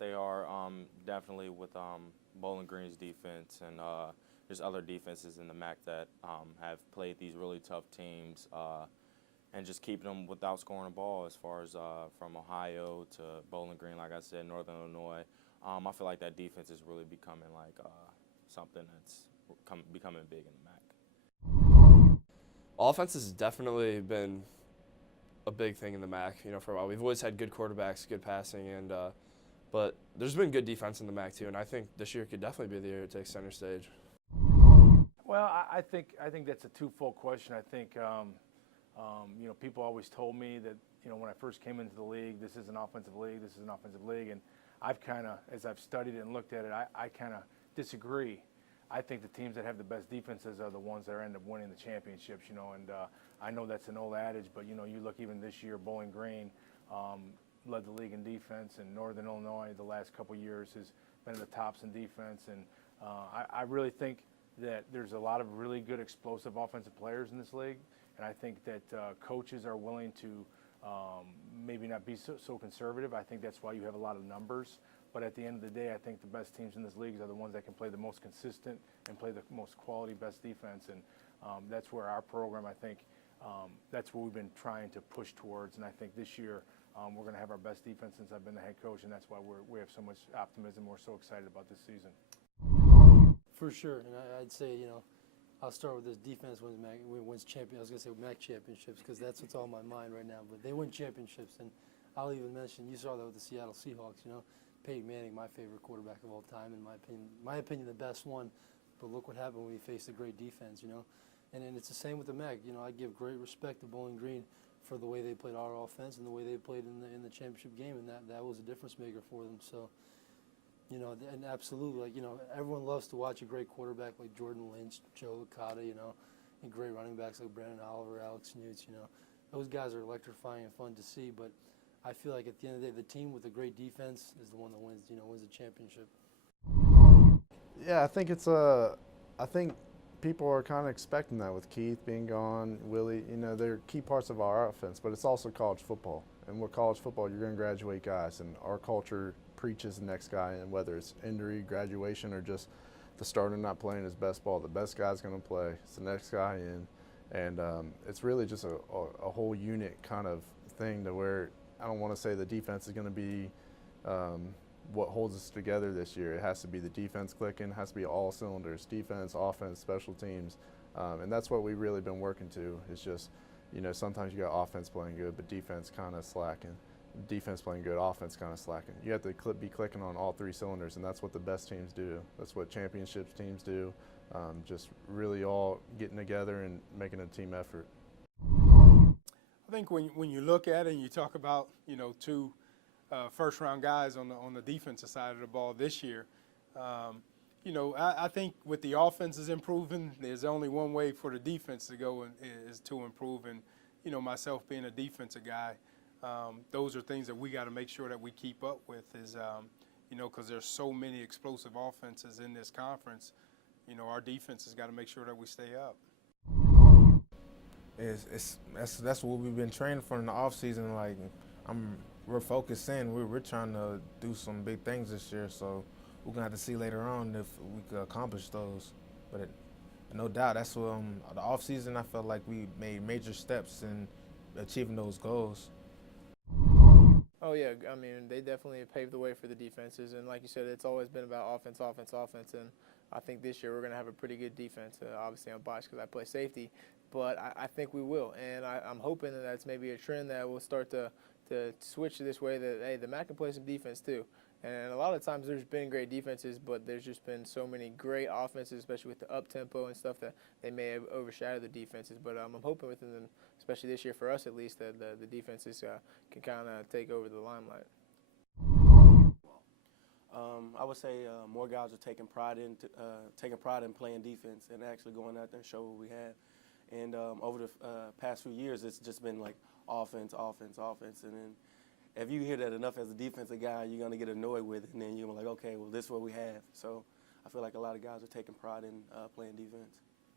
they are. Definitely with Bowling Green's defense and there's other defenses in the MAC that have played these really tough teams and just keeping them without scoring a ball as far as from Ohio to Bowling Green, like I said, Northern Illinois. I feel like that defense is really becoming like something that's becoming big in the MAC. Offense has definitely been a big thing in the MAC, for a while. We've always had good quarterbacks, good passing, and but there's been good defense in the MAC too, and I think this year could definitely be the year it takes center stage. Well, I think that's a twofold question. I think people always told me that when I first came into the league, this is an offensive league, this is an offensive league, and I've kind of, as I've studied it and looked at it, I kind of disagree. I think the teams that have the best defenses are the ones that end up winning the championships, and I know that's an old adage, but you look even this year, Bowling Green led the league in defense, and Northern Illinois the last couple of years has been in the tops in defense, and I really think that there's a lot of really good explosive offensive players in this league, and I think that coaches are willing to maybe not be so conservative. I think that's why you have a lot of numbers. But at the end of the day, I think the best teams in this league are the ones that can play the most consistent and play the most quality, best defense. And that's where our program, I think, that's what we've been trying to push towards. And I think this year we're going to have our best defense since I've been the head coach, and that's why we have so much optimism. We're so excited about this season. For sure, and I'd say, I'll start with this defense wins champion. I was going to say MAC championships because that's what's on my mind right now. But they win championships, and I'll even mention you saw that with the Seattle Seahawks. Peyton Manning, my favorite quarterback of all time, in my opinion, the best one. But look what happened when he faced a great defense. And then it's the same with the MAC. I give great respect to Bowling Green for the way they played our offense and the way they played in the championship game, and that was a difference maker for them. So. And absolutely, everyone loves to watch a great quarterback like Jordan Lynch, Joe Licata, and great running backs like Brandon Oliver, Alex Newts, Those guys are electrifying and fun to see, but I feel like at the end of the day, the team with a great defense is the one that wins the championship. Yeah, I think people are kind of expecting that with Keith being gone, Willie, they're key parts of our offense, but it's also college football. And with college football, you're going to graduate guys, and our culture preaches the next guy, and whether it's injury, graduation, or just the starter not playing his best ball, the best guy's going to play. It's the next guy in, and it's really just a whole unit kind of thing to where I don't want to say the defense is going to be what holds us together this year. It has to be the defense clicking, it has to be all cylinders, defense, offense, special teams, and that's what we've really been working to. It's just, sometimes you got offense playing good, but defense kind of slacking. Defense playing good, offense kind of slacking. You have to be clicking on all three cylinders, and that's what the best teams do. That's what championship teams do, just really all getting together and making a team effort. I think when you look at it and you talk about, two first-round guys on the defensive side of the ball this year, I think with the offenses improving, there's only one way for the defense to go is to improve. And, myself being a defensive guy, those are things that we got to make sure that we keep up with is, because there's so many explosive offenses in this conference, our defense has got to make sure that we stay up. That's what we've been training for in the off season. Like we're focused in. We're trying to do some big things this year, so we're gonna have to see later on if we could accomplish those. But no doubt, that's what the off season. I felt like we made major steps in achieving those goals. Oh yeah, I mean they definitely paved the way for the defenses, and like you said, it's always been about offense, and I think this year we're going to have a pretty good defense. Obviously I'm biased because I play safety, but I think we will, and I'm hoping that that's maybe a trend that will start to switch this way that, hey, the MAC can play some defense too. And a lot of times there's been great defenses, but there's just been so many great offenses, especially with the up-tempo and stuff, that they may have overshadowed the defenses. But I'm hoping within them, especially this year for us at least, that the defenses can kind of take over the limelight. I would say more guys are taking pride in playing defense and actually going out there and show what we have. And over the past few years, it's just been like offense. And then if you hear that enough as a defensive guy, you're going to get annoyed with it. And then you're like, okay, well, this is what we have. So I feel like a lot of guys are taking pride in playing defense.